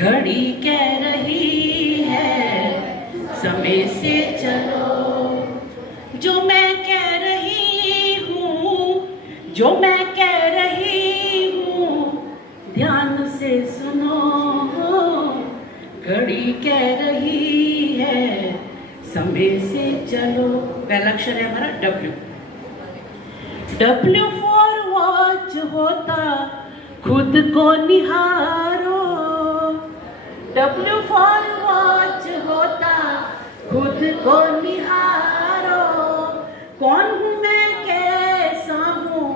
घड़ी कह रही है समय से चलो। जो मैं कह रही हूँ, जो मैं कह रही हूँ, ध्यान से सुनो। घड़ी कह रही है समय से चलो। पहला अक्षर है हमारा W। W फॉर वॉच होता खुद को निहारो। W फॉर वॉच होता खुद को निहारो। कौन हूँ मैं, कैसा हूँ,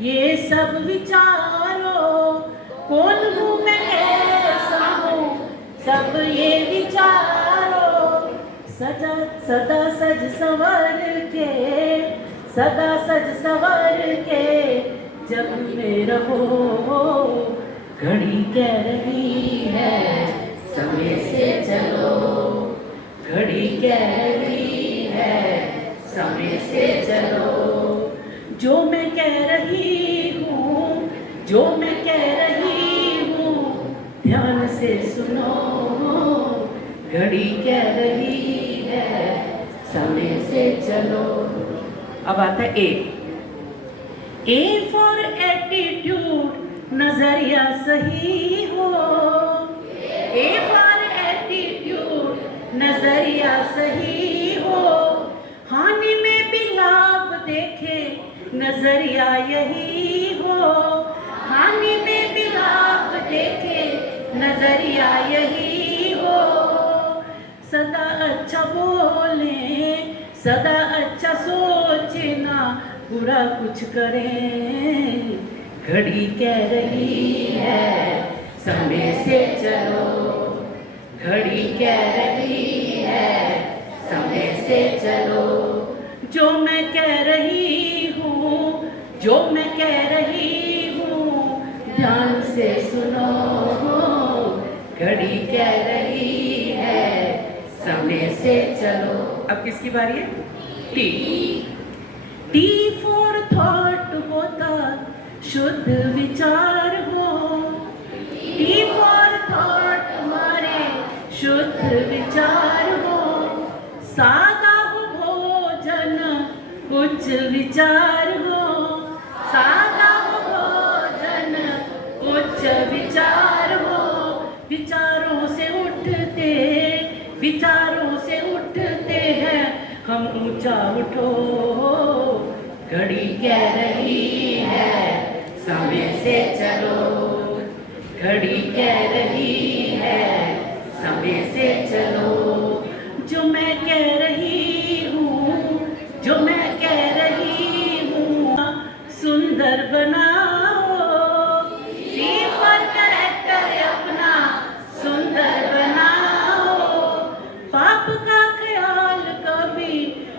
ये सब विचारो। कौन हूँ मैं, कैसा हूँ, सब ये विचारो। सदा सदा सज संवर के, सदा सज संवर के जग में रहो। घड़ी कह रही है समय से चलो। घड़ी कह रही है समय से चलो। जो मैं कह रही हूँ, जो मैं कह रही हूँ, ध्यान से सुनो। घड़ी कह रही है समय से चलो। अब आता है ए फॉर एटीट्यूड, नजरिया सही हो। ए फॉर एटीट्यूड, नजरिया सही हो। हानि में भी लाभ देखे, नजरिया यही हो। हानि में भी लाभ देखे, नजरिया यही हो। सदा अच्छा बोले, सदा अच्छा सोचना, बुरा कुछ करें। घड़ी कह रही है समय से चलो। घड़ी कह रही है समय से चलो। जो मैं कह रही हूँ, जो मैं कह रही हूँ, ध्यान से सुनो। घड़ी कह रही है समय से चलो। अब किसकी बारी है? टी फॉर थॉट होता शुद्ध विचार हो। टी फॉर थॉट हमारे शुद्ध विचार हो। सादा हो भोजन कुछ विचार हो। सादा हो भोजन कुछ विचार हो। विचारों से उठते, विचारों से उठते हैं हम, ऊंचा उठो। घड़ी कह रही है समय से चलो। घड़ी कह रही है समय से चलो। जो मैं कह रही हूँ, जो मैं कह रही हूँ, सुंदर बनाओ। सी फॉर कैरेक्टर अपना सुंदर बनाओ। पाप का ख्याल कभी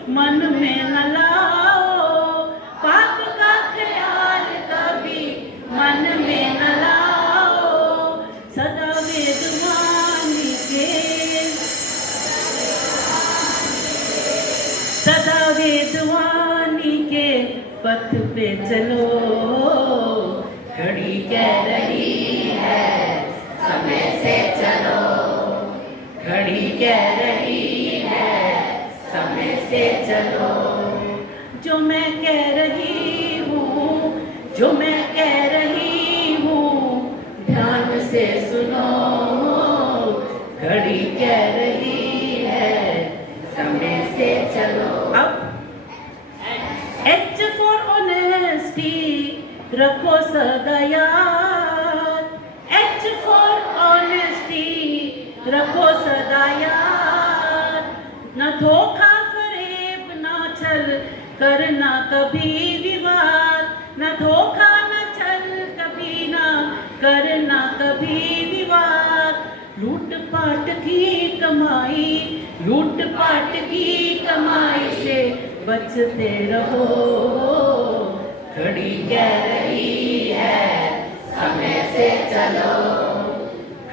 मन में न लाओ। पाप का ख्याल कभी मन में न लाओ। सदा वेदवाणी के, सदा वेदवाणी के पथ पे चलो। घड़ी कह रही है समय से चलो। घड़ी कह रही है समय से चलो। जो मैं कह रही हूँ, जो मैं कह रही हूँ, ध्यान से सुनो। घड़ी कह रही है समय से चलो। अब H फॉर ऑनेस्टी रखो सदा याद। H फॉर ऑनेस्टी रखो सदा याद। न धोखा फरेब न छल करना कभी विवाद। न धोखा न छल कभी ना करना कभी विवाद। लूट पाट की कमाई, लूट पाट की कमाई से बचते रहो। घड़ी कह रही है समय से चलो।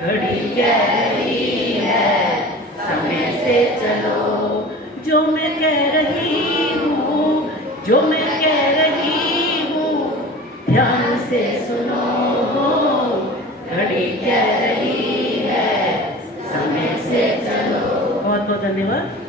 घड़ी कह रही है समय से चलो। जो मैं कह रही हूँ, जो मैं कह रही हूँ, ध्यान से सुनो। घड़ी कह रही है बहुत धन्यवाद।